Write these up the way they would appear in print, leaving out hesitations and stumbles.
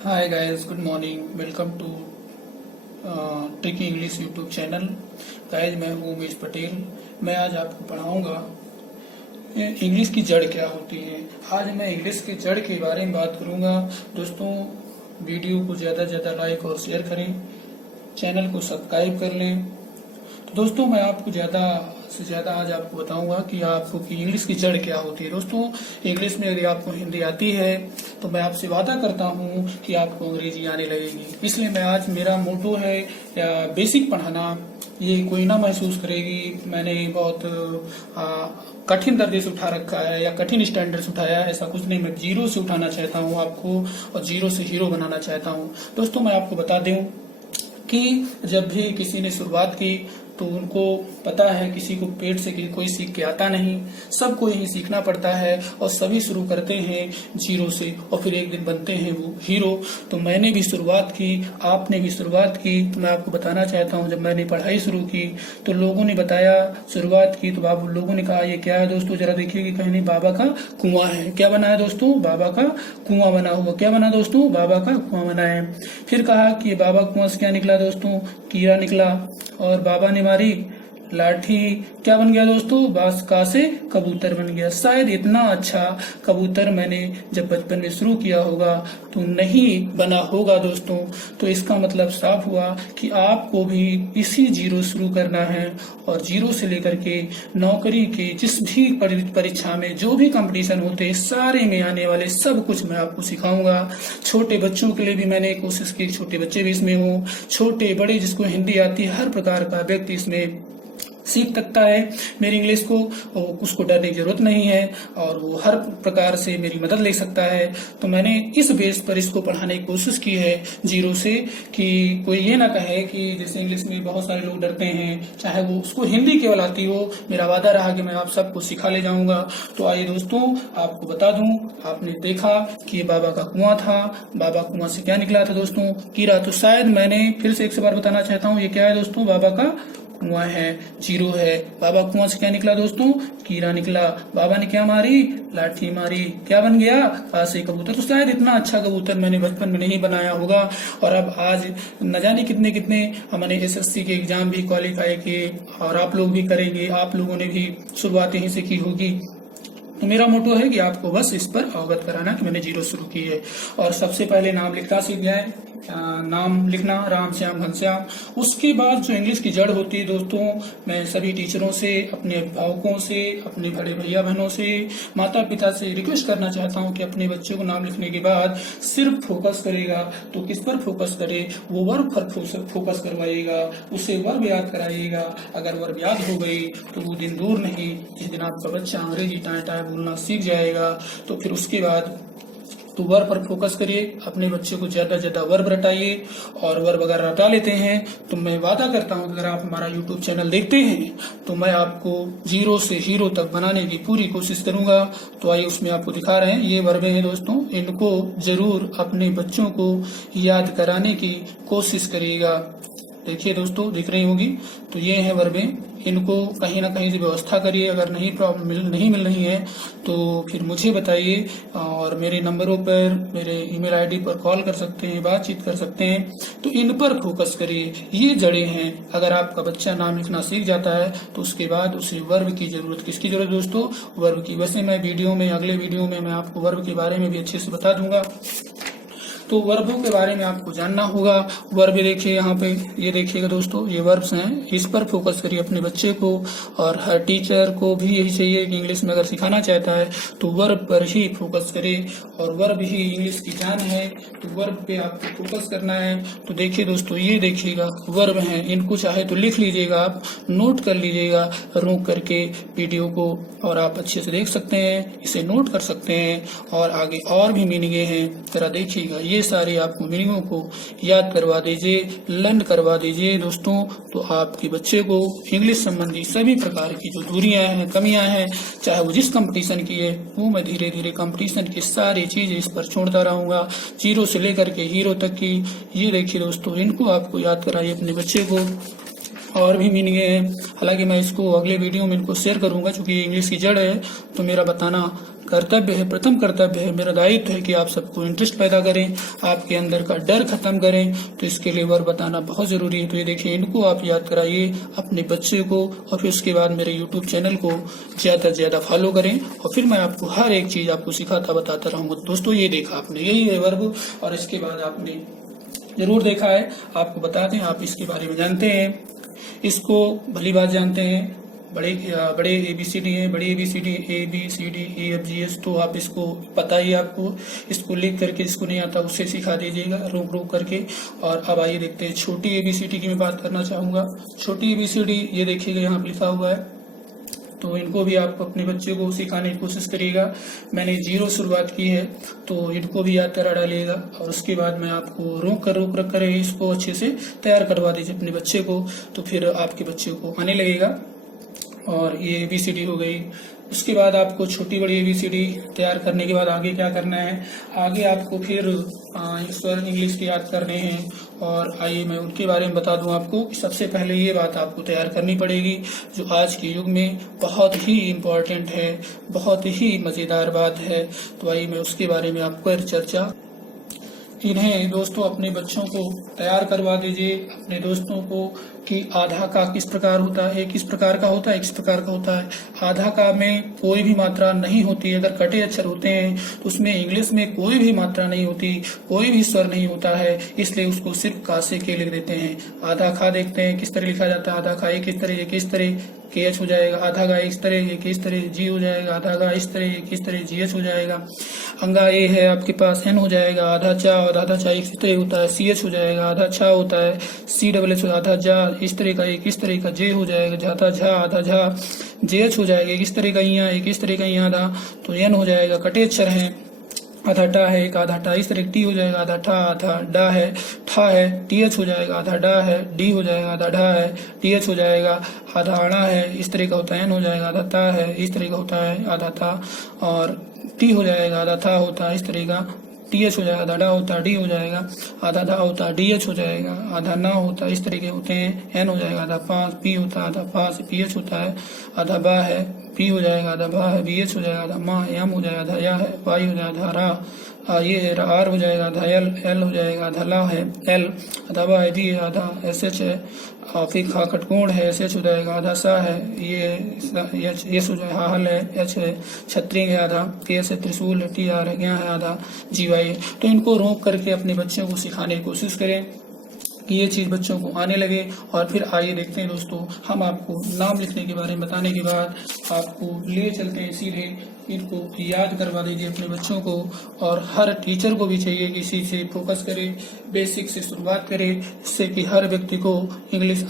Hi guys, good morning. Welcome to tricky English YouTube channel. Guys, मैं हूँ उमेश पटेल। मैं आज आपको पढ़ाऊंगा इंग्लिश की जड़ क्या होती है। आज मैं इंग्लिश की जड़ के बारे में बात करूंगा। दोस्तों, वीडियो को ज़्यादा से ज़्यादा लाइक और शेयर करें, चैनल को सब्सक्राइब कर लें। तो दोस्तों, मैं आपको ज़्यादा से ज़्यादा आज आपको बताऊंगा कि आपको कि इंग्लिश की जड़ क्या होती है। दोस्तों, इंग्लिश में यदि आपको हिंदी आती है तो मैं आपसे वादा करता हूं कि आपको अंग्रेजी आने लगेगी। इसलिए मैं आज मेरा मोटो है बेसिक पढ़ाना। ये कोई ना महसूस करेगी मैंने बहुत कठिन दर्जे से उठा रखा है या कठिन स्टैंडर्ड से उठाया है, ऐसा कुछ नहीं। मैं जीरो से उठाना चाहता हूँ आपको और जीरो से हीरो बनाना चाहता हूँ। दोस्तों, मैं आपको बता दूं कि जब भी किसी ने शुरुआत की तो उनको पता है किसी को पेट से कोई सीख के आता नहीं, सबको यही सीखना पड़ता है और सभी शुरू करते हैं जीरो से और फिर एक दिन बनते हैं वो हीरो। तो मैंने भी शुरुआत की, आपने भी शुरुआत की। तो मैं आपको बताना चाहता हूँ, जब मैंने पढ़ाई शुरू की तो लोगों ने बताया, शुरुआत की तो बाबू लोगों ने कहा ये क्या है दोस्तों, जरा देखिए कि कहीं नहीं बाबा का कुआं है। क्या बना है दोस्तों? बाबा का कुआं बना हुआ। क्या बना दोस्तों? बाबा का कुआं बना है। फिर कहा कि बाबा कुआं से क्या निकला दोस्तों? कीड़ा निकला। और बाबा ने मारी लाठी, क्या बन गया दोस्तों? बांस का से कबूतर बन गया। शायद इतना अच्छा कबूतर मैंने जब बचपन में शुरू किया होगा तो नहीं बना होगा दोस्तों। तो इसका मतलब साफ हुआ कि आपको भी इसी जीरो शुरू करना है और जीरो से लेकर के नौकरी के जिस भी परीक्षा में जो भी कंपटीशन होते हैं सारे में आने वाले सब कुछ मैं आपको सिखाऊंगा। छोटे बच्चों के लिए भी मैंने कोशिश की, छोटे बच्चे भी इसमें हो, छोटे बड़े जिसको हिंदी आती है, हर प्रकार का व्यक्ति इसमें सीख सकता है मेरी इंग्लिश को। उसको डरने की जरूरत नहीं है और वो हर प्रकार से मेरी मदद ले सकता है। तो मैंने इस बेस पर इसको पढ़ाने की कोशिश की है जीरो से, कि कोई ये ना कहे कि जैसे इंग्लिश में बहुत सारे लोग डरते हैं, चाहे वो उसको हिंदी केवल आती हो। मेरा वादा रहा कि मैं आप सबको सिखा ले जाऊंगा। तो आइए दोस्तों, आपको बता दूं, आपने देखा कि ये बाबा का कुआं था। बाबा कुआं से क्या निकला था दोस्तों? कीड़ा। तो शायद मैंने फिर से एक बार बताना चाहता हूँ, ये क्या है दोस्तों? बाबा का कुआं है, जीरो है। बाबा कुआं से क्या निकला दोस्तों? कीड़ा निकला। बाबा ने क्या मारी? लाठी मारी। क्या बन गया? कासे कबूतर। तो शायद इतना अच्छा कबूतर मैंने बचपन में नहीं बनाया होगा और अब आज न जाने कितने कितने हमने एसएससी के एग्जाम भी क्वालिफाई किए और आप लोग भी करेंगे। आप लोगों ने भी शुरुआत यहीं से की होगी। तो मेरा मोटो है कि आपको बस इस पर अवगत कराना कि मैंने जीरो शुरू की है। और सबसे पहले नाम लिखना सीख जाए, नाम लिखना राम श्याम घनश्याम। उसके बाद जो इंग्लिश की जड़ होती है दोस्तों, मैं सभी टीचरों से, अपने अभिभावकों से, अपने बड़े भैया बहनों से, माता पिता से रिक्वेस्ट करना चाहता हूं कि अपने बच्चों को नाम लिखने के बाद सिर्फ फोकस करेगा तो किस पर फोकस करे? वो वर्ब पर फोकस करवाइएगा, उसे वर्ब याद कराइएगा। अगर वर्ब याद हो गई तो वो दिन दूर नहीं जिस दिन आपका बच्चा अंग्रेजी टाइम टाइम बोलना सीख जाएगा। तो फिर उसके बाद तो वर्ब पर फोकस करिए, अपने बच्चे को ज्यादा से ज्यादा वर्ब रटाइए। और वर्ब अगर रटा लेते हैं तो मैं वादा करता हूं, अगर आप हमारा यूट्यूब चैनल देखते हैं तो मैं आपको जीरो से हीरो तक बनाने की पूरी कोशिश करूंगा। तो आइए, उसमें आपको दिखा रहे हैं, ये वर्बें हैं दोस्तों, इनको जरूर अपने बच्चों को याद कराने की कोशिश करिएगा। देखिए दोस्तों, दिख रही होगी। तो ये हैं वर्बें, इनको कहीं ना कहीं से व्यवस्था करिए। अगर नहीं मिल रही है तो फिर मुझे बताइए और मेरे नंबरों पर, मेरे ईमेल आईडी पर कॉल कर सकते हैं, बातचीत कर सकते हैं। तो इन पर फोकस करिए, ये जड़ें हैं। अगर आपका बच्चा नाम लिखना सीख जाता है तो उसके बाद उसे वर्ब की जरूरत, किसकी जरूरत दोस्तों? वर्ब की। वैसे मैं अगले वीडियो में मैं आपको वर्ब के बारे में भी अच्छे से बता दूंगा। तो वर्बों के बारे में आपको जानना होगा। वर्ब देखिए यहाँ पे, ये देखिएगा दोस्तों, ये वर्ब्स हैं, इस पर फोकस करिए अपने बच्चे को। और हर टीचर को भी यही चाहिए कि इंग्लिश में अगर सिखाना चाहता है तो वर्ब पर ही फोकस करे और वर्ब ही इंग्लिश की जान है। तो वर्ब पे आपको फोकस करना है। तो देखिए दोस्तों, ये देखिएगा वर्ब हैं, इनको चाहे तो लिख लीजिएगा, आप नोट कर लीजिएगा रोक करके वीडियो को, और आप अच्छे से देख सकते हैं, इसे नोट कर सकते हैं। और आगे और भी मीनिंगे हैं, जरा देखिएगा। ये सारे आपको मीनिंगों को याद करवा दीजिए, लर्न करवा दीजिए दोस्तों। तो आपके बच्चे को इंग्लिश संबंधी सभी प्रकार की जो दूरियां हैं, कमियां हैं, चाहे वो जिस कंपटीशन की है, वो मैं धीरे धीरे कंपटीशन की सारी चीजें इस पर छोड़ता रहूंगा, जीरो से लेकर के हीरो तक की। ये देखिए दोस्तों, इनको आपको याद कराइए अपने बच्चे को। और भी मीनिंग है। हालांकि मैं इसको अगले वीडियो में इनको शेयर करूंगा, क्योंकि इंग्लिश की जड़ है तो मेरा बताना कर्तव्य है, प्रथम कर्तव्य है, मेरा दायित्व है कि आप सबको इंटरेस्ट पैदा करें, आपके अंदर का डर खत्म करें। तो इसके लिए वर्ब बताना बहुत जरूरी है। तो ये देखिए, इनको आप याद कराइए अपने बच्चे को, और फिर उसके बाद मेरे यूट्यूब चैनल को ज्यादा से ज्यादा फॉलो करें, और फिर मैं आपको हर एक चीज आपको सिखाता बताता रहूंगा। दोस्तों ये देखा आपने, यही है वर्ब, और इसके बाद आपने जरूर देखा है, आपको बता दें, आप इसके बारे में जानते हैं, इसको भली बात जानते हैं। बड़े बड़े ABCD है, बड़ी ABCD ABCDEFGH, तो आप इसको पता ही, आपको इसको लिख करके, इसको नहीं आता उससे सिखा दीजिएगा रोक रोक करके। और अब आइए देखते हैं छोटी ABCD की मैं बात करना चाहूंगा। छोटी ABCD ये देखिएगा यहाँ लिखा हुआ है, तो इनको भी आप अपने बच्चे को सिखाने की कोशिश करिएगा। मैंने 0 शुरुआत की है, तो इनको भी याद करा डालिएगा, और उसके बाद मैं आपको रोक कर इसको अच्छे से तैयार करवा दीजिए अपने बच्चे को, तो फिर आपके बच्चे को आने लगेगा। और ये ABCD हो गई। उसके बाद आपको छोटी बड़ी ABCD तैयार करने के बाद आगे क्या करना है, आगे आपको फिर स्वर इंग्लिश के याद करने हैं। और आइए मैं उनके बारे में बता दूं आपको कि सबसे पहले ये बात आपको तैयार करनी पड़ेगी, जो आज के युग में बहुत ही इम्पोर्टेंट है, बहुत ही मजेदार बात है। तो आइए मैं उसके बारे में आपको चर्चा। इन्हें दोस्तों अपने बच्चों को तैयार करवा दीजिए, अपने दोस्तों को, कि आधा का किस प्रकार होता है, किस प्रकार का होता है, किस प्रकार का होता है। आधा का में कोई भी मात्रा नहीं होती, अगर कटे अक्षर होते हैं तो उसमें इंग्लिश में कोई भी मात्रा नहीं होती, कोई भी स्वर नहीं होता है, इसलिए उसको सिर्फ का से के लिख देते हैं। आधा खा देखते हैं किस तरह लिखा जाता है, आधा खा एक इस तरह KH हो जाएगा, आधा गा इस तरह जी हो जाएगा, आधा गा इस तरह GH हो जाएगा। अंगा ए है आपके पास, N हो जाएगा, आधा चा, और आधा चा इस तरह होता है, CH हो जाएगा, आधा छा होता है, CHH, आधा जा इस तरह का J हो जाएगा, आधा झा JH हो जाएगा, इस तरह का यहाँ आधा, तो N हो जाएगा। कटे अक्षर है, आधा टा है, एक आधा टा इस तरह टी हो जाएगा, आधा ठा, आधा डा है, ठा है, TH हो जाएगा, आधा डा है, डी हो जाएगा, आधा ढा है, TH हो जाएगा, आधा आड़ा है, इस तरह का होता है, N हो जाएगा, आधा ता है, इस तरह का होता है, आधा था, और टी हो जाएगा, आधा था होता है इस तरह का, TH हो जाएगा, आधा डा होता है, डी हो जाएगा, आधा धा होता है, DH हो जाएगा, आधा ना होता है, इस तरीके होते हैं, N हो जाएगा, आधा पास, P होता है, आधा पास PH होता है, आधा बा है, P हो जाएगा, आधा बा है, BH हो जाएगा, आधा माँ, M हो जाएगा, आधा या है, Y हो जाएगा, आधा रा, ये है R हो जाएगा, आधा L हो जाएगा, आधा ला है, L, आधा बा है, B है, आधा SH है, और फिर खा कटकोण है, SH हो जाएगा, आधा सा है, ये H हो जाएगा, हल है, H है, छत्री है, आधा KS है, त्रिशूल है, TR है, यहाँ है, आधा GY है। तो इनको रोक करके अपने बच्चों को सिखाने की कोशिश करें कि ये चीज बच्चों को आने लगे। और फिर आइए देखते हैं दोस्तों, हम आपको नाम लिखने के बारे में बताने के बाद आपको ले चलते हैं सीधे, इनको याद करवा दीजिए अपने बच्चों को। और हर टीचर को भी चाहिए कि इसी से फोकस करे, बेसिक से शुरुआत करे, जिससे कि हर व्यक्ति को इंग्लिश।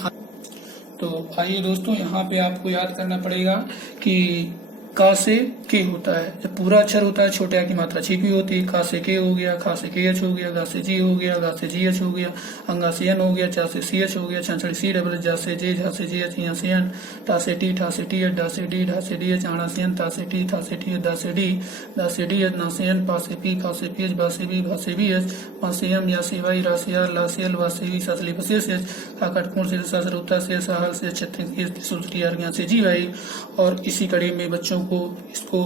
तो आइए दोस्तों, यहाँ पे आपको याद करना पड़ेगा कि का से के होता है, जब पूरा अक्षर होता है छोटे आ की मात्रा छिपी होती है। का से के हो गया, खा से के एच हो गया, गा से जी हो गया, गा से जी एच हो गया, अंगा से एन हो गया, चा से सी एच हो गया, छाछड़ी सी डबल, जा से जे, झा से जी एच, यहाँ से एन, टा से टी, ठा से टी एच, डा से डी, ढा से डी एच, आड़ा से एन, ता से टी, था से टी एच, दा से डी, दा से डी एच, ना से एन, पा से पी, फा से पी एच, बा से बी, भा से बी एच, मा से एम, या से वाई, रा से आर, ला से एल, वा से वी, सा से ली, बसे से का कटकोण से सा से रुता से सा हल से छत्तीस सुलटी आर, यहाँ से जी वाई। और इसी कड़ी में बच्चों को इसको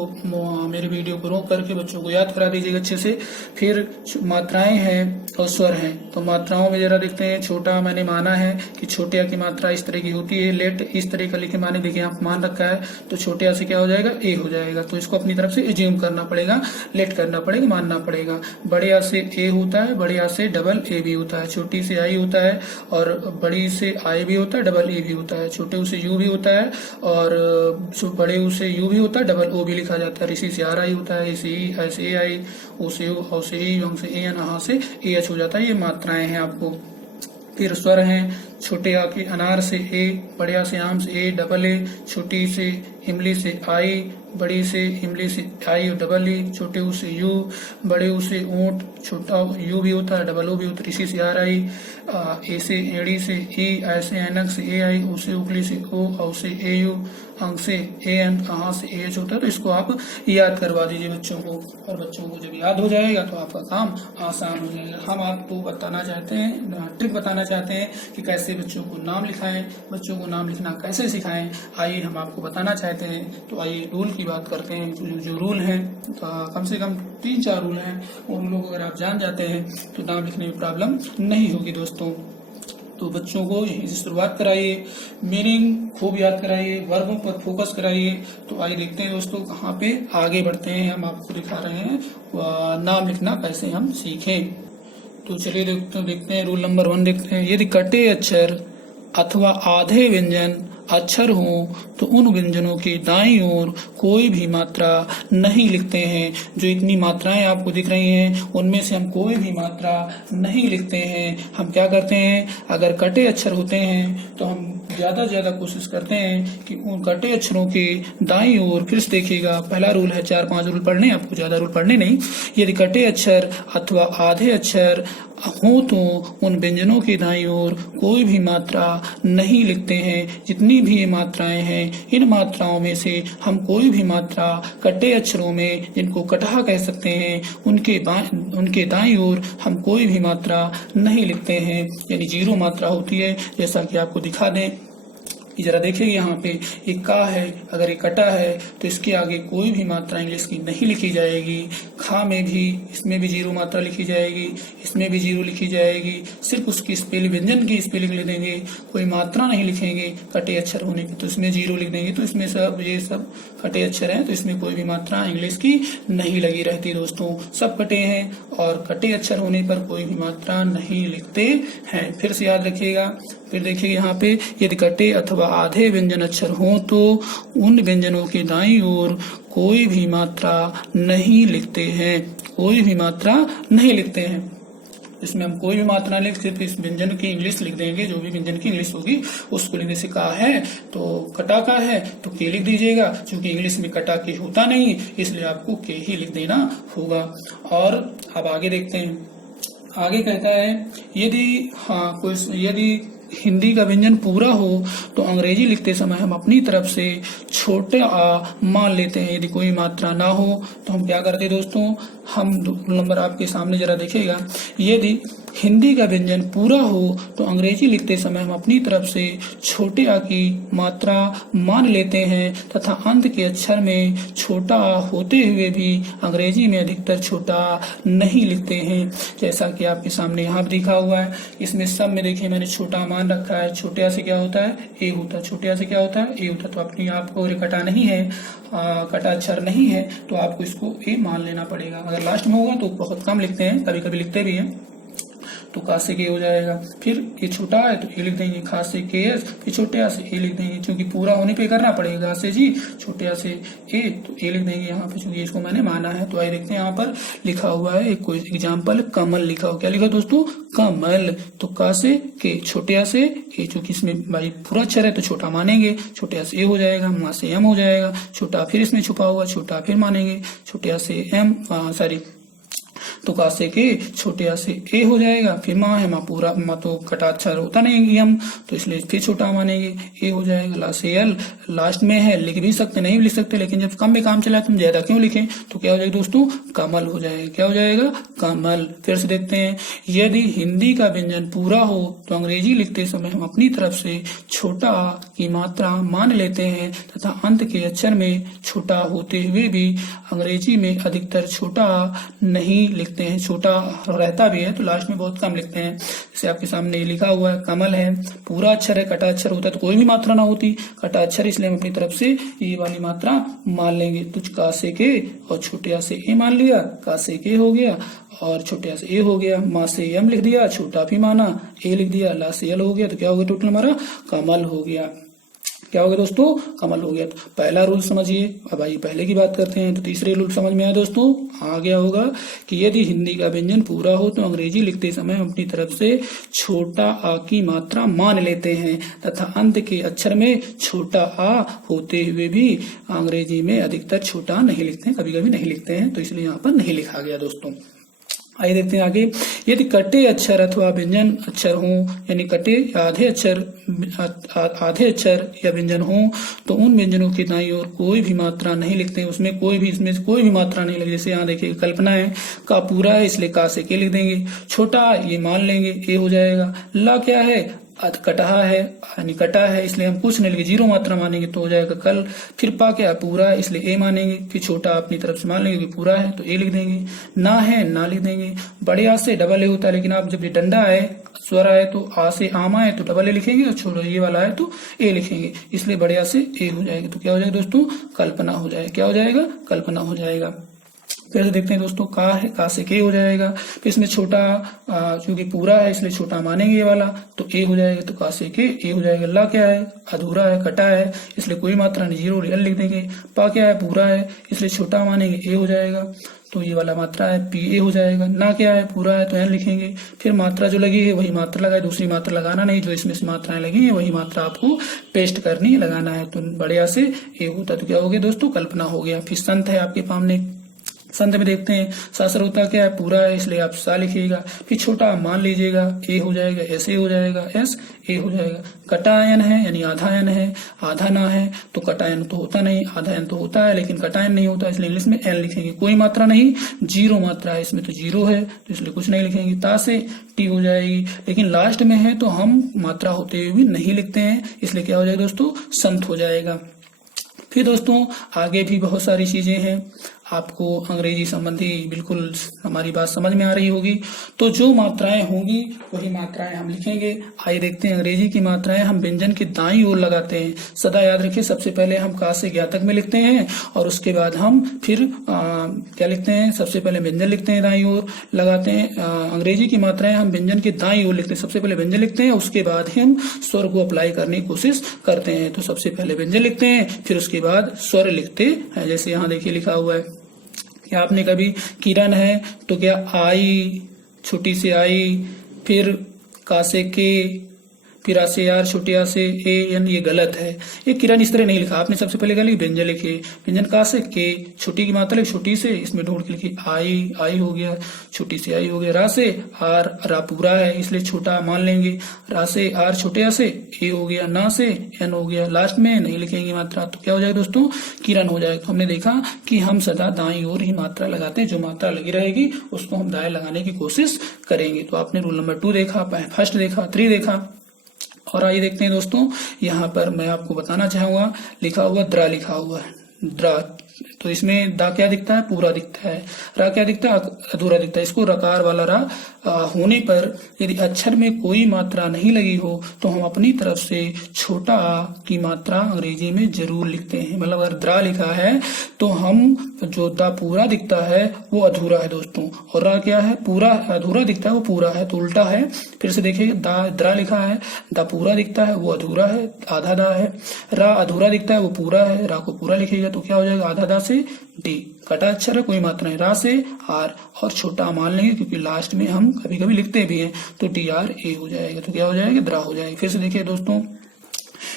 मेरे वीडियो को रोक करके बच्चों को याद करा दीजिएगा अच्छे से। फिर मात्राएं हैं और स्वर हैं, तो मात्राओं में जरा देखते हैं। छोटा मैंने माना है कि छोटे आ की मात्रा इस तरह की होती है, लेट इस तरह का लिखे माने, देखिए आप मान रखा है, तो छोटे आ से क्या हो जाएगा, ए हो जाएगा। तो इसको अपनी तरफ से एज्यूम करना पड़ेगा, लेट करना पड़ेगा, मानना पड़ेगा। बड़े आ से ए होता है, बड़े आ से डबल ए भी होता है, छोटी से आई होता है, और बड़ी से आई भी होता है, डबल ए भी होता है, छोटे उ से यू भी होता है, और बड़े उ से यू भी होता है, डबल ओ भी लिखा जाता है। ऋषि से आर आई होता है, ऐसे ई, ऐसे ए आई, ओ से यू, औ से ई, यंग से ए एन, हा से ए एच हो जाता है। ये मात्राएं हैं आपको। फिर स्वर हैं, छोटे आ के अनार से ए, बड़े आ से आम से ए, डबल ए, छोटी से इमली से आई, बड़ी से इमली से आई और डबल ई, छोटे ऊ से यू, बड़े ऊ से ऊंट, छोटा यू भी होता है, डबल ओ भी होता है, इसी से आर आई, ए से एड़ी से ई, ऐसे ऐनक से ए आई, ऊ से उगली से ओ, औ से ए यू, अंक से ए एन, अहा से ए एच होता है। तो इसको आप याद करवा दीजिए बच्चों को, और बच्चों को जब याद हो जाएगा तो आपका काम आसान हो जाएगा। हम आपको बताना चाहते हैं, ट्रिक बताना चाहते हैं कि कैसे बच्चों को नाम लिखाएं, बच्चों को नाम लिखना कैसे सिखाएं, आइए हम आपको बताना चाहते हैं। तो आइए रूल की बात करते हैं। जो रूल हैं कम से कम 3-4 रूल हैं, उन रूलों को अगर आप जान जाते हैं तो नाम लिखने में प्रॉब्लम नहीं होगी दोस्तों। तो बच्चों को यहीं से शुरुआत कराइए, मीनिंग खूब याद कराइए, वर्बों पर फोकस कराइए। तो आइए देखते हैं दोस्तों कहाँ पे आगे बढ़ते हैं। हम आपको दिखा रहे हैं नाम लिखना कैसे हम सीखें। तो चलिए देखते हैं रूल नंबर 1 देखते हैं। यदि कटे अक्षर अथवा आधे व्यंजन अक्षर हो तो उन व्यंजनों की दाईं ओर कोई भी मात्रा नहीं लिखते हैं। जो इतनी मात्राएं आपको दिख रही हैं उनमें से हम कोई भी मात्रा नहीं लिखते हैं। हम क्या करते हैं, अगर कटे अक्षर होते हैं तो हम ज्यादा से ज्यादा कोशिश करते हैं कि उन कटे अक्षरों के दाईं ओर, फिर से देखिएगा पहला रूल है, 4-5 रूल पढ़ने, आपको ज्यादा रूल पढ़ने नहीं। यदि कटे अक्षर अथवा आधे अक्षर हो तो उन व्यंजनों के दाईं ओर कोई भी मात्रा नहीं लिखते हैं। जितनी भी ये मात्राएं हैं इन मात्राओं में से हम कोई भी मात्रा कटे अक्षरों में, जिनको कटहा कह सकते हैं, उनके दाईं ओर हम कोई भी मात्रा नहीं लिखते हैं, यानी 0 मात्रा होती है। जैसा कि आपको दिखा दें, जरा देखिए यहाँ पे एक का है, अगर ये कटा है तो इसके आगे कोई भी मात्रा इंग्लिश की नहीं लिखी जाएगी। खा में भी, इसमें भी 0 मात्रा लिखी जाएगी, इसमें भी 0 लिखी जाएगी। सिर्फ उसकी स्पेलिंग, व्यंजन की स्पेलिंग लिख देंगे, कोई मात्रा नहीं लिखेंगे। कटे अक्षर होने की तो इसमें 0 लिख देंगे। तो इसमें सब, ये सब कटे अक्षर हैं तो इसमें कोई भी मात्रा इंग्लिश की नहीं लगी रहती दोस्तों, सब कटे हैं। और कटे अक्षर होने पर कोई भी मात्रा नहीं लिखते हैं। फिर से याद रखिएगा। फिर देखिए यहाँ पे, यदि कटे अथवा आधे व्यंजन अक्षर हो तो उन व्यंजनों के दाईं ओर कोई भी मात्रा नहीं लिखते हैं, कोई भी मात्रा नहीं लिखते हैं। इसमें हम कोई भी मात्रा लिख, सिर्फ इस व्यंजन की इंग्लिश लिख देंगे, जो भी व्यंजन की इंग्लिश होगी उसको लिखने से कहा है। तो कटा का है तो के लिख दीजिएगा, क्योंकि इंग्लिश में कटा के होता नहीं, इसलिए आपको के ही लिख देना होगा। और अब आगे देखते हैं। आगे कहता है, यदि हिंदी का व्यंजन पूरा हो तो अंग्रेजी लिखते समय हम अपनी तरफ से छोटे आ मान लेते हैं। यदि कोई मात्रा ना हो तो हम क्या करते हैं दोस्तों, हम नंबर आपके सामने जरा देखिएगा। यदि हिंदी का व्यंजन पूरा हो तो अंग्रेजी लिखते समय हम अपनी तरफ से छोटे आ की मात्रा मान लेते हैं तथा अंत के अक्षर में छोटा आ होते हुए भी अंग्रेजी में अधिकतर छोटा नहीं लिखते हैं। जैसा कि आपके सामने यहाँ दिखा हुआ है, इसमें सब में देखिए मैंने छोटा मान रखा है। छोटे आ से क्या होता है, ए होता है। छोटे आ से क्या होता है, ए होता है। तो अपनी आपको कटा नहीं है, कटा अक्षर नहीं है, तो आपको इसको ए मान लेना पड़ेगा। अगर लास्ट में होगा तो बहुत कम लिखते हैं, कभी कभी लिखते भी हैं। तो का से के हो जाएगा। फिर ये छोटा है तो ए लिख देंगे, खा से के एस, फिर छोटे आ से ए लिख देंगे, क्योंकि पूरा होने पे करना पड़ेगा। से जी, छोटे आ से ए, तो ए लिख देंगे यहाँ पे, क्योंकि इसको मैंने माना है। तो आइए देखते हैं, यहाँ पर लिखा हुआ है एक कोई एग्जाम्पल, कमल लिखा हो। क्या लिखा दोस्तों, कमल। तो का से के, छोटे आ से ए, चूंकि इसमें भाई पूरा अक्षर है तो छोटा मानेंगे, छोटे आ से ए हो जाएगा, माँ से एम हो जाएगा, छोटा फिर इसमें छुपा हुआ, छोटा फिर मानेंगे, छोटे आ से एम, सॉरी, तो का से के, छोटे आ से ए हो जाएगा, फिर माँ है, माँ पूरा, माँ तो कटा अक्षर होता नहीं यम, तो इसलिए फिर छोटा मानेंगे, ए हो जाएगा। ला से एल लास्ट में है, लिख भी सकते, नहीं भी लिख सकते, लेकिन जब कम में काम चला तुम ज्यादा क्यों लिखें, तो क्या हो जाएगा दोस्तों, कमल हो जाएगा। क्या हो जाएगा, कमल। फिर से देखते हैं, यदि हिंदी का व्यंजन पूरा हो तो अंग्रेजी लिखते समय हम अपनी तरफ से छोटा आ की मात्रा मान लेते हैं तथा अंत के अक्षर में छोटा होते हुए भी अंग्रेजी में अधिकतर छोटा नहीं लिखते हैं। छोटा रहता भी है तो लास्ट में बहुत कम लिखते हैं। जैसे आपके सामने लिखा हुआ है, कमल है, पूरा अक्षर है, कटा अक्षर होता है तो कोई भी मात्रा ना होती, कटा अक्षर, इसलिए हम अपनी तरफ से ये वाली मात्रा मान लेंगे। तो का से के और छोटे आ से ए मान लिया, का से के हो गया और छोटे आ से ए हो गया, माँ से एम लिख दिया, छोटा भी माना, ए लिख दिया, ला से एल हो गया, तो क्या हो गया टोटल हमारा, कमल हो गया। क्या हो गया दोस्तों, कमल हो गया। तो पहला रूल समझिए। अब आइए पहले की बात करते हैं। तो तीसरे रूल समझ में आया दोस्तों, आ गया होगा कि यदि हिंदी का व्यंजन पूरा हो तो अंग्रेजी लिखते समय हम अपनी तरफ से छोटा आ की मात्रा मान लेते हैं तथा अंत के अक्षर में छोटा आ होते हुए भी अंग्रेजी में अधिकतर छोटा नहीं लिखते हैं, कभी कभी नहीं लिखते हैं, तो इसलिए यहाँ पर नहीं लिखा गया दोस्तों। आइए देखते हैं आगे। यदि कटे अक्षर अथवा व्यंजन अक्षर हों, यानी कटे आधे अक्षर या व्यंजन हों, तो उन व्यंजनों की दाईं ओर कोई भी मात्रा नहीं लिखते हैं, उसमें कोई भी मात्रा नहीं लगी। जैसे यहाँ देखिए कल्पना है, का पूरा है इसलिए का से के लिख देंगे, छोटा ये मान लेंगे ए हो जाएगा, ला क्या है कटहा है यानी कटा है इसलिए हम कुछ नहीं लिखे, जीरो मात्रा मानेंगे तो हो जाएगा कल। फिर पा क्या पूरा है इसलिए ए मानेंगे, फिर छोटा अपनी तरफ से मान लेंगे कि पूरा है तो ए लिख देंगे, ना है ना लिख देंगे। बड़े आ से डबल ए होता है, लेकिन आप जब ये डंडा है स्वर आए तो आ से आम आए तो डबल ए लिखेंगे और छोटा ये वाला है तो ए लिखेंगे, इसलिए बड़े आ से ए हो जाएगा। तो क्या हो जाएगा दोस्तों, कल्पना हो जाएगा। क्या हो जाएगा, कल्पना हो जाएगा। फिर देखते हैं दोस्तों, का है का से के हो जाएगा। फिर इसमें छोटा क्योंकि पूरा है इसलिए छोटा मानेंगे ये वाला तो ए हो जाएगा, तो का से के ए हो जाएगा। ला क्या है अधूरा है कटा है इसलिए कोई मात्रा नहीं, जीरो एल लिख देंगे। पा क्या है पूरा है इसलिए छोटा मानेंगे ए हो जाएगा, तो ये वाला मात्रा है पी ए हो जाएगा। ना क्या है पूरा है तो एन लिखेंगे। फिर मात्रा जो लगी है वही मात्रा लगाए, दूसरी मात्रा लगाना नहीं, जो इसमें से मात्राएं लगी है वही मात्रा आपको पेस्ट करनी लगाना है। तो बढ़िया से ए होता तो क्या हो गया दोस्तों, कल्पना हो गया। फिर संत है आपके सामने, संत में देखते हैं सासर होता क्या है पूरा है इसलिए आप सा लिखिएगा। फिर छोटा मान लीजिएगा ए हो जाएगा, ऐसे हो जाएगा, एस ए हो जाएगा। कटायन है यानी आधा एन है, आधा ना है तो कटायन तो होता नहीं, आधा एन तो होता है लेकिन कटायन नहीं होता, इसलिए इंग्लिश में एन लिखेंगे। कोई मात्रा नहीं, जीरो मात्रा है, इसमें तो जीरो है तो इसलिए कुछ नहीं लिखेंगे। ता से टी हो जाएगी, लेकिन लास्ट में है तो हम मात्रा होते हुए भी नहीं लिखते हैं, इसलिए क्या हो जाएगा दोस्तों, संत हो जाएगा। फिर दोस्तों आगे भी बहुत सारी चीजें हैं, आपको अंग्रेजी संबंधी बिल्कुल हमारी बात समझ में आ रही होगी। तो जो मात्राएं होंगी वही मात्राएं हम लिखेंगे। आइए देखते हैं अंग्रेजी की मात्राएं हम व्यंजन की दाईं ओर लगाते हैं। सदा याद रखिए, सबसे पहले हम का से ज्ञातक में लिखते हैं और उसके बाद हम फिर क्या लिखते हैं, सबसे पहले व्यंजन लिखते हैं दाईं ओर लगाते हैं। अंग्रेजी की मात्राएं हम व्यंजन की दाईं ओर लिखते हैं, सबसे पहले व्यंजन लिखते हैं उसके बाद ही हम स्वर को अप्लाई करने की कोशिश करते हैं। तो सबसे पहले व्यंजन लिखते हैं फिर उसके बाद स्वर लिखते हैं। जैसे यहाँ देखिए लिखा हुआ है कि आपने कभी किरण है तो क्या आई छोटी से आई, फिर का से के, फिर आ से आर छोटे आ से ए एन, ये गलत है। ये किरण इस तरह नहीं लिखा आपने, सबसे पहले क्या लिखा व्यंजन लिखिए, व्यंजन का से के, छोटी की मात्रा लिखी छोटी से, इसमें ढूंढ के लिखिए आई, आई हो गया, छोटी से आई हो गया। रा से आर, रा पूरा है इसलिए छोटा मान लेंगे, रा से आर छोटे आ से ए हो गया, ना से एन हो गया, लास्ट में नहीं लिखेंगे मात्रा, तो क्या हो जाएगा दोस्तों, किरण हो जाएगा। हमने देखा कि हम सदा दाईं ओर ही मात्रा लगाते हैं, जो मात्रा लगी रहेगी उसको हम दाएं लगाने की कोशिश करेंगे। तो आपने रूल नंबर 2 देखा, फर्स्ट देखा, 3 देखा। और आइए देखते हैं दोस्तों, यहाँ पर मैं आपको बताना चाहूंगा, लिखा हुआ द्रा लिखा हुआ है, द्रा, तो इसमें दा क्या दिखता है, पूरा दिखता है, रा क्या दिखता है, अधूरा दिखता है। इसको रकार वाला रा होने पर यदि अक्षर में कोई मात्रा नहीं लगी हो तो हम अपनी तरफ से छोटा आ की मात्रा अंग्रेजी में जरूर लिखते हैं। मतलब अगर द्रा लिखा है तो हम जो दा पूरा दिखता है वो अधूरा है दोस्तों, और रा क्या है, पूरा अधूरा दिखता है वो पूरा है, तो उल्टा है। फिर से देखिए, द्रा लिखा है, दा पूरा दिखता है वो अधूरा है, आधा दा है। रा अधूरा दिखता है वो पूरा है, रा को पूरा लिखेगा तो क्या हो जाएगा, आधा दा से डी, कटा अक्षर है कोई मात्रा नहीं, रा से आर और छोटा मान लेंगे क्योंकि लास्ट में हम कभी कभी लिखते भी हैं, तो डी आर ए हो जाएगा, तो क्या हो जाएगा, द्रा हो जाएगा। फिर से देखिए दोस्तों,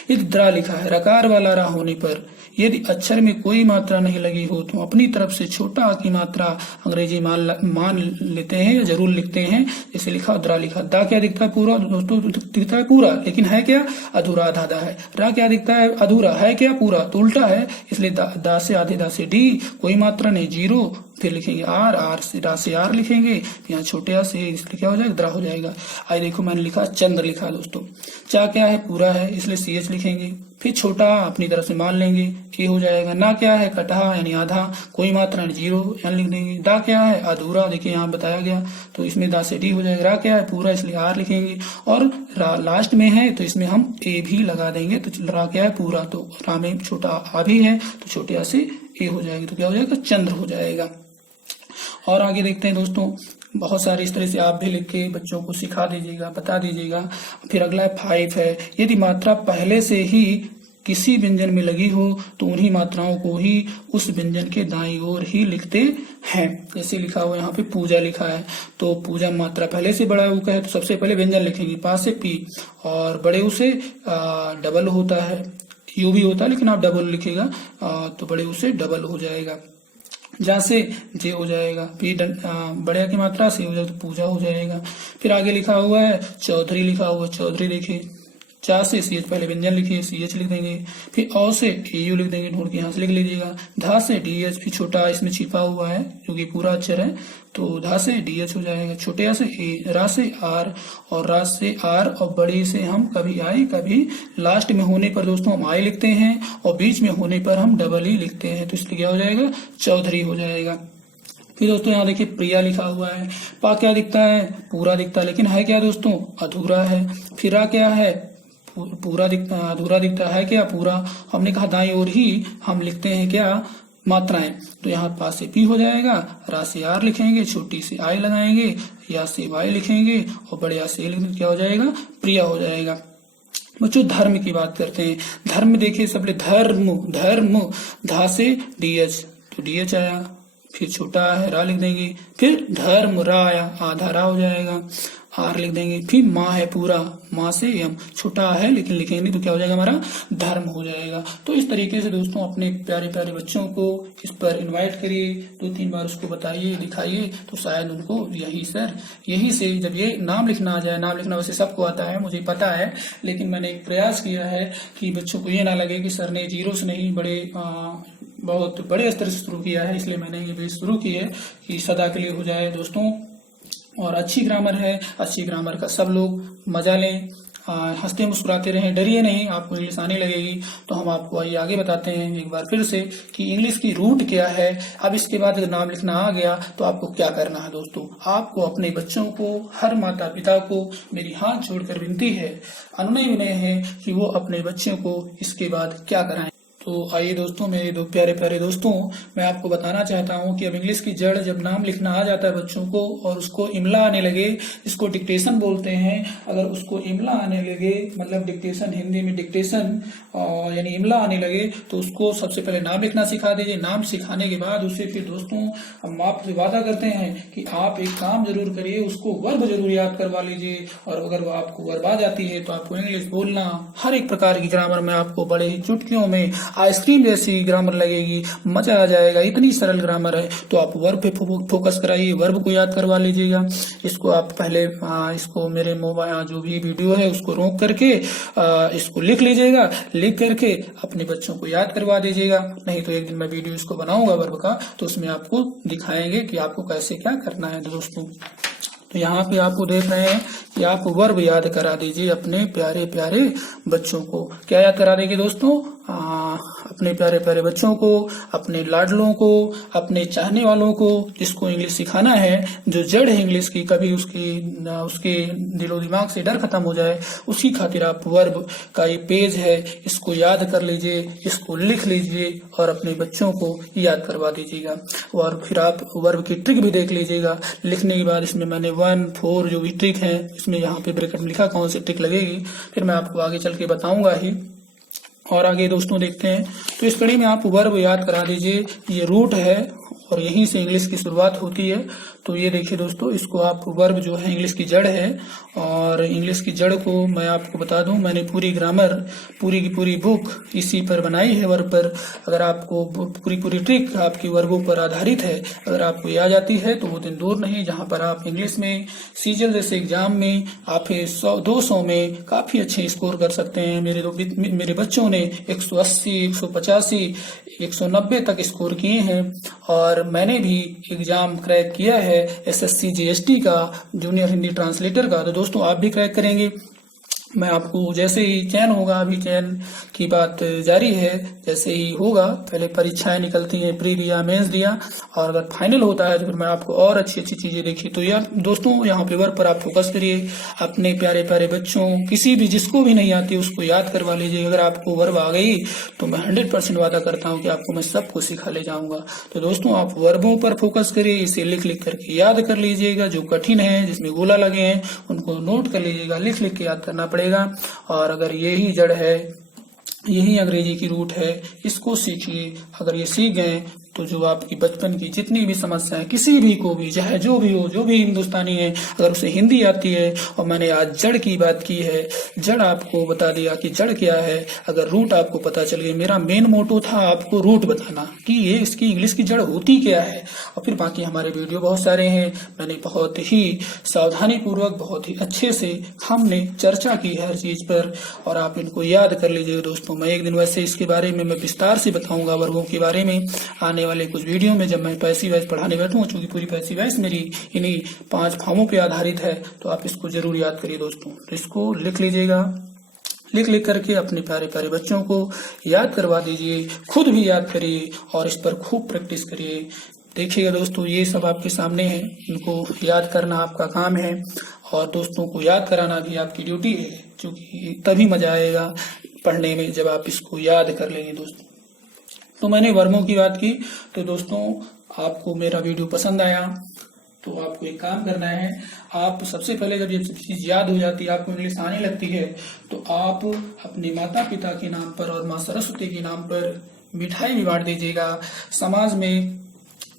यदि द्रा लिखा है, रकार वाला रा होने पर यदि अक्षर में कोई मात्रा नहीं लगी हो तो अपनी तरफ से छोटा आ की मात्रा अंग्रेजी मान लेते हैं या जरूर लिखते हैं। जैसे लिखा द्रा लिखा, दा क्या दिखता है, पूरा दोस्तों दिखता है पूरा, लेकिन है क्या, अधूरा, आधा दा है। रा क्या दिखता है, अधूरा, है क्या, पूरा, तो उल्टा है, इसलिए दा से आधे दा से डी, कोई मात्रा नहीं, जीरो, फिर लिखेंगे आर, आर से रा से आर लिखेंगे, यहाँ छोटे आ से, इसलिए क्या हो जाएगा, द्रा हो जाएगा। आई देखो मैंने लिखा चंद्र लिखा दोस्तों, चा क्या है, पूरा है इसलिए सी एच लिखेंगे, फिर छोटा अपनी तरफ से मान लेंगे, ए हो जाएगा। ना क्या है, कटहा यानी आधा, कोई मात्रा नहीं, जीरो, एन लिख देंगे। दा क्या है, अधूरा, देखिए यहाँ बताया गया तो इसमें दा से डी हो जाएगा। रा क्या है, पूरा, इसलिए आर लिखेंगे, और लास्ट में है तो इसमें हम ए भी लगा देंगे, तो रा क्या है, पूरा, तो रा में छोटा आ भी है तो छोटे आ से ए हो जाएगा, तो क्या हो जाएगा, चंद्र हो जाएगा। और आगे देखते हैं दोस्तों, बहुत सारे इस तरह से आप भी लिख के बच्चों को सिखा दीजिएगा, बता दीजिएगा। फिर अगला है 5 है, यदि मात्रा पहले से ही किसी व्यंजन में लगी हो तो उन्हीं मात्राओं को ही उस व्यंजन के दाईं ओर ही लिखते हैं। जैसे लिखा हुआ यहाँ पे पूजा लिखा है, तो पूजा मात्रा पहले से बड़ा ऊ का है तो सबसे पहले व्यंजन लिखेंगे पा से पी, और बड़े ऊ से डबल होता है, यू भी होता है लेकिन आप डबल लिखेगा तो बड़े ऊ से डबल हो जाएगा। जा से जे हो जाएगा, पी बड़े की मात्रा से हो जाएगा तो पूजा हो जाएगा। फिर आगे लिखा हुआ है चौधरी लिखा हुआ है, चौधरी देखिए। चा से सी एच पहले व्यंजन लिखिए, सी एच लिख देंगे, फिर औ से ए यू लिख देंगे, ढूंढ के यहाँ से लिख लीजिएगा। धा से डी एच, फिर छोटा इसमें छिपा हुआ है जो कि पूरा अक्षर है तो धा से डी एच हो जाएगा। छोटे आ से ए, रा से आर, और रा से आर, और बड़ी से हम कभी आई कभी लास्ट में होने पर दोस्तों हम आई लिखते हैं और बीच में होने पर हम डबल ही लिखते हैं, तो इसलिए क्या हो जाएगा चौधरी हो जाएगा। फिर दोस्तों यहाँ देखिए प्रिया लिखा हुआ है, पा क्या दिखता है पूरा दिखता है लेकिन है क्या दोस्तों अधूरा है। फिर रा क्या है पूरा दिखता, अधूरा दिखता है क्या पूरा। हमने कहा दाईं ओर ही हम लिखते हैं क्या मात्राएं, तो यहाँ पा से पी हो जाएगा, रा से आर लिखेंगे, छोटी से आई लगाएंगे, या से वाई लिखेंगे और बड़े या से लिखेंगे, क्या हो जाएगा प्रिया हो जाएगा। बच्चों धर्म की बात करते हैं। धर्म देखिए सबले धर्म, धर्म धा से डी एच, तो डी एच आया, फिर छोटा है रा लिख देंगे, फिर धर्म रा आया, आधा रा हो जाएगा, आर लिख देंगे, फिर माँ है पूरा, माँ से एम, छोटा है लेकिन लिखेंगे तो क्या हो जाएगा हमारा धर्म हो जाएगा। तो इस तरीके से दोस्तों अपने प्यारे प्यारे बच्चों को इस पर इनवाइट करिए, 2-3 बार उसको बताइए दिखाइए, तो शायद उनको यही से जब ये नाम लिखना आ जाए, नाम लिखना वैसे सबको आता है मुझे पता है, लेकिन मैंने एक प्रयास किया है कि बच्चों को ये ना लगे कि सर ने जीरो से नहीं बहुत बड़े स्तर से शुरू किया है, इसलिए मैंने ये बेस शुरू की है कि सदा के लिए हो जाए दोस्तों। और अच्छी ग्रामर है, अच्छी ग्रामर का सब लोग मजा लें, हंसते मुस्कुराते रहें, डरिए नहीं, आपको इंग्लिश आने लगेगी। तो हम आपको आगे बताते हैं एक बार फिर से कि इंग्लिश की रूट क्या है। अब इसके बाद अगर नाम लिखना आ गया तो आपको क्या करना है दोस्तों, आपको अपने बच्चों को, हर माता पिता को मेरी हाथ जोड़कर विनती है, अनुनय विनय है कि वो अपने बच्चों को इसके बाद क्या कराएं। तो आइए दोस्तों मेरे दो प्यारे प्यारे दोस्तों, मैं आपको बताना चाहता हूं कि अब इंग्लिश की जड़ जब नाम लिखना आ जाता है बच्चों को और उसको इमला आने लगे, इसको डिक्टेशन बोलते हैं, अगर उसको इमला आने लगे मतलब डिक्टेशन, हिंदी में डिक्टेशन यानी इमला आने लगे, तो उसको सबसे पहले नाम लिखना सिखा दीजिए। नाम सिखाने के बाद उसे फिर दोस्तों हम आपसे वादा करते हैं कि आप एक काम जरूर करिए, उसको वर्ब जरूर याद करवा लीजिए, और अगर वो आपको वर्ब आ जाती है तो आपको इंग्लिश बोलना हर एक प्रकार की ग्रामर में आपको बड़े ही चुटकियों में आइसक्रीम जैसी ग्रामर लगेगी, मजा आ जाएगा, इतनी सरल ग्रामर है। तो आप वर्ब पे फोकस कराइए, वर्ब को याद करवा लीजिएगा। इसको आप पहले इसको मेरे मोबाइल जो भी वीडियो है उसको रोक करके इसको लिख लीजिएगा, लिख करके अपने बच्चों को याद करवा दीजिएगा। नहीं तो एक दिन मैं वीडियो इसको बनाऊंगा वर्ब का, तो उसमें आपको दिखाएंगे कि आपको कैसे क्या करना है दोस्तों। तो यहाँ पे आपको देख रहे हैं कि आप वर्ब याद करा दीजिए अपने प्यारे प्यारे बच्चों को। क्या याद करा देंगे दोस्तों, अपने प्यारे प्यारे बच्चों को, अपने लाडलों को, अपने चाहने वालों को, जिसको इंग्लिश सिखाना है, जो जड़ है इंग्लिश की, कभी उसके दिलो दिमाग से डर खत्म हो जाए, उसकी खातिर आप वर्ब का ये पेज है, इसको याद कर लीजिए, इसको लिख लीजिए और अपने बच्चों को याद करवा दीजिएगा। और फिर आप वर्ब की ट्रिक भी देख लीजिएगा। लिखने के बाद इसमें मैंने 1, 4 जो भी ट्रिक है, इसमें यहाँ पे ब्रैकेट में लिखा कौन सी ट्रिक लगेगी, फिर मैं आपको आगे चल के बताऊंगा ही। और आगे दोस्तों देखते हैं, तो इस कड़ी में आप वर्ब याद करा दीजिए, ये रूट है और यहीं से इंग्लिश की शुरुआत होती है। तो ये देखिए दोस्तों, इसको आप वर्ब जो है इंग्लिश की जड़ है, और इंग्लिश की जड़ को मैं आपको बता दूं, मैंने पूरी ग्रामर पूरी की पूरी बुक इसी पर बनाई है, वर्ब पर। अगर आपको पूरी ट्रिक आपकी वर्बों पर आधारित है, अगर आपको ये आ जाती है तो वो दिन दूर नहीं जहां पर आप इंग्लिश में सीजल जैसे एग्जाम में आप 100-200 में काफी अच्छे स्कोर कर सकते हैं। मेरे बच्चों ने 180, 185, 190 तक स्कोर किए हैं, और मैंने भी एग्जाम क्रैक किया है SSC GST का, जूनियर हिंदी ट्रांसलेटर का। तो दोस्तों आप भी क्रैक करेंगे। मैं आपको जैसे ही चयन होगा, अभी चयन की बात जारी है, जैसे ही होगा, पहले परीक्षाएं निकलती हैं, प्री दिया, मेंस दिया, और अगर फाइनल होता है तो फिर मैं आपको और अच्छी अच्छी चीजें देखी। तो यार दोस्तों यहाँ पे वर्ब पर आप फोकस करिए, अपने प्यारे प्यारे बच्चों, किसी भी जिसको भी नहीं आती उसको याद करवा लीजिए। अगर आपको वर्ब आ गई तो मैं 100% वादा करता हूँ कि आपको मैं सबको सिखा ले जाऊंगा। तो दोस्तों आप वर्बों पर फोकस करिए, इसे लिख लिख करके याद कर लीजिएगा। जो कठिन है, जिसमें गोला लगे हैं, उनको नोट कर लीजिएगा, लिख लिख के याद करना पड़ेगा। और अगर यही जड़ है यही अंग्रेजी की रूट है, इसको सीखिए। अगर ये सीख गए तो जो आपकी बचपन की जितनी भी समस्याएं, किसी भी को भी, चाहे जो भी हो, जो भी हिंदुस्तानी है, अगर उसे हिंदी आती है, और मैंने आज जड़ की बात की है, जड़ आपको बता दिया कि जड़ क्या है, अगर रूट आपको पता चल गई, मेरा मेन मोटो था आपको रूट बताना कि ये इसकी इंग्लिश की जड़ होती क्या है। और फिर बाकी हमारे वीडियो बहुत सारे हैं, मैंने बहुत ही सावधानी पूर्वक, बहुत ही अच्छे से हमने चर्चा की है हर चीज पर, और आप इनको याद कर लीजिए दोस्तों। मैं एक दिन वैसे इसके बारे में मैं विस्तार से बताऊंगा वर्गों के बारे में आने वाले कुछ वीडियो में, जब मैं पैसिव वॉइस पढ़ाने बैठूंगा, चूंकि पूरी पैसिव वॉइस मेरी इन्हीं 5 फॉर्मों पे आधारित है। तो आप इसको जरूर याद करिए दोस्तों। तो इसको लिख लीजिएगा, लिख करके अपने प्यारे प्यारे बच्चों को याद करवा दीजिए, खुद भी याद करिए और इस पर खूब प्रैक्टिस करिए। देखिएगा दोस्तों, ये सब आपके सामने है, इनको याद करना आपका काम है, और दोस्तों को याद कराना भी आपकी ड्यूटी है, क्योंकि तभी मजा आएगा पढ़ने में जब आप इसको याद कर लेंगे दोस्तों। तो मैंने वर्मों की बात की। तो दोस्तों, आपको मेरा वीडियो पसंद आया तो आपको एक काम करना है, आप सबसे पहले जब ये चीज याद हो जाती है, आपको इंग्लिश आने लगती है, तो आप अपने माता पिता के नाम पर और माँ सरस्वती के नाम पर मिठाई भी बांट दीजिएगा। समाज में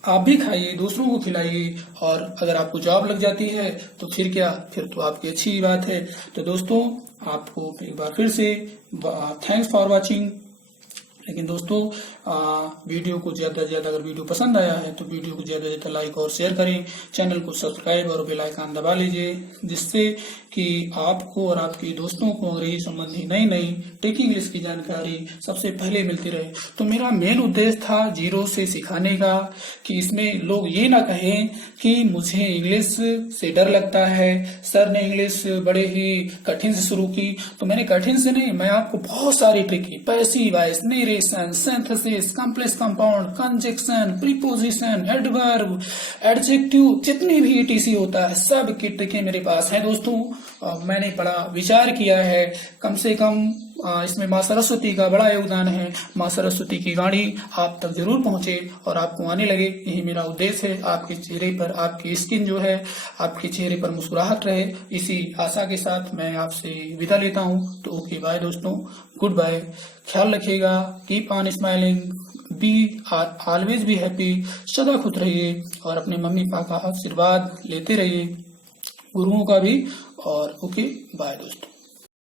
आप भी खाइए, दूसरों को खिलाइए, और अगर आपको जॉब लग जाती है तो फिर क्या, फिर तो आपकी अच्छी बात है। तो दोस्तों, आपको एक बार फिर से थैंक्स फॉर वॉचिंग। लेकिन दोस्तों, वीडियो को ज्यादा से ज्यादा, अगर वीडियो पसंद आया है तो वीडियो को ज्यादा से ज्यादा लाइक और शेयर करें, चैनल को सब्सक्राइब और बेल आइकन दबा लीजिए, जिससे कि आपको और आपके दोस्तों को अंग्रेजी संबंधी नई नई टेक इंग्लिश की जानकारी सबसे पहले मिलती रहे। तो मेरा मेन उद्देश्य था जीरो से सिखाने का, कि इसमें लोग ये ना कहें कि मुझे इंग्लिश से डर लगता है, सर ने इंग्लिश बड़े ही कठिन से शुरू की। तो मैंने कठिन से नहीं, मैं आपको बहुत सारी trick, passive voice, narration, synthesis, complex compound, conjunction, preposition, adverb, adjective, जितनी भी ETC होता है, सब की ट्रिकें मेरे पास हैं दोस्तों। मैंने बड़ा विचार किया है, कम से कम इसमें माँ सरस्वती का बड़ा योगदान है। माँ सरस्वती की वाणी आप तक जरूर पहुंचे और आपको आने लगे, यही मेरा उद्देश्य है। आपके चेहरे पर, आपकी स्किन जो है, आपके चेहरे पर मुस्कुराहट रहे, इसी आशा के साथ मैं आपसे विदा लेता हूं। तो ओके बाय दोस्तों, गुड बाय, ख्याल रखिएगा, keep on smiling, be always be happy, सदा खुश रहिए, और अपने मम्मी पापा का आशीर्वाद लेते रहिए, गुरुओं का भी। और ओके बाय दोस्तों।